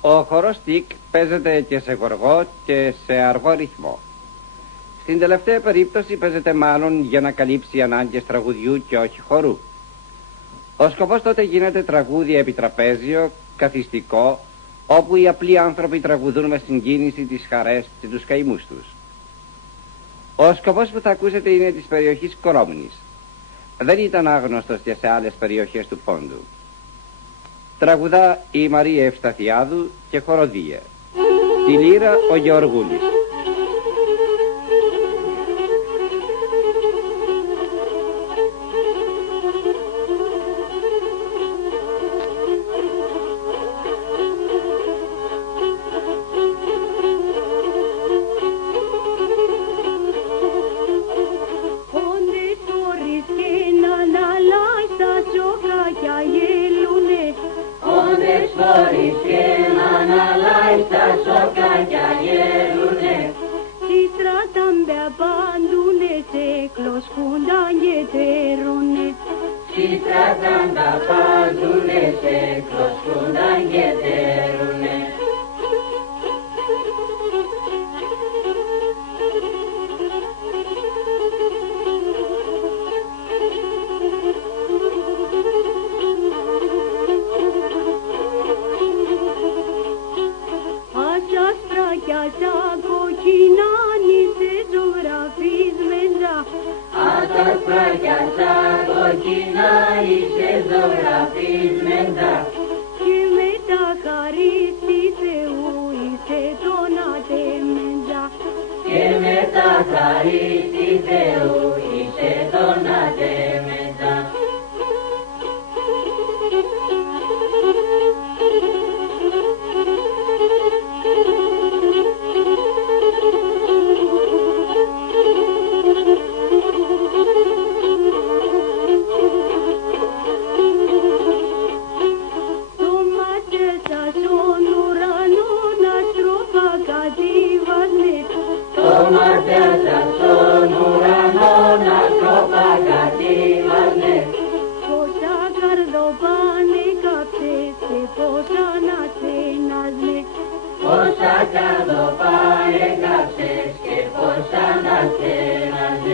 Ο χορός τικ παίζεται και σε γοργό και σε αργό ρυθμό. Στην τελευταία περίπτωση παίζεται μάλλον για να καλύψει ανάγκες τραγουδιού και όχι χορού. Ο σκοπός τότε γίνεται τραγούδι επί τραπέζιο, καθιστικό, όπου οι απλοί άνθρωποι τραγουδούν με συγκίνηση τις χαρές και τους καημούς τους. Ο σκοπός που θα ακούσετε είναι της περιοχής Κορόμνης. Δεν ήταν άγνωστος και σε άλλες περιοχές του Πόντου. Τραγουδά η Μαρία Ευσταθιάδου και χοροδία. Τη λύρα ο Γεωργούλης. Πόσα καρδοπάνε κάψες και πόσα να στέναζε.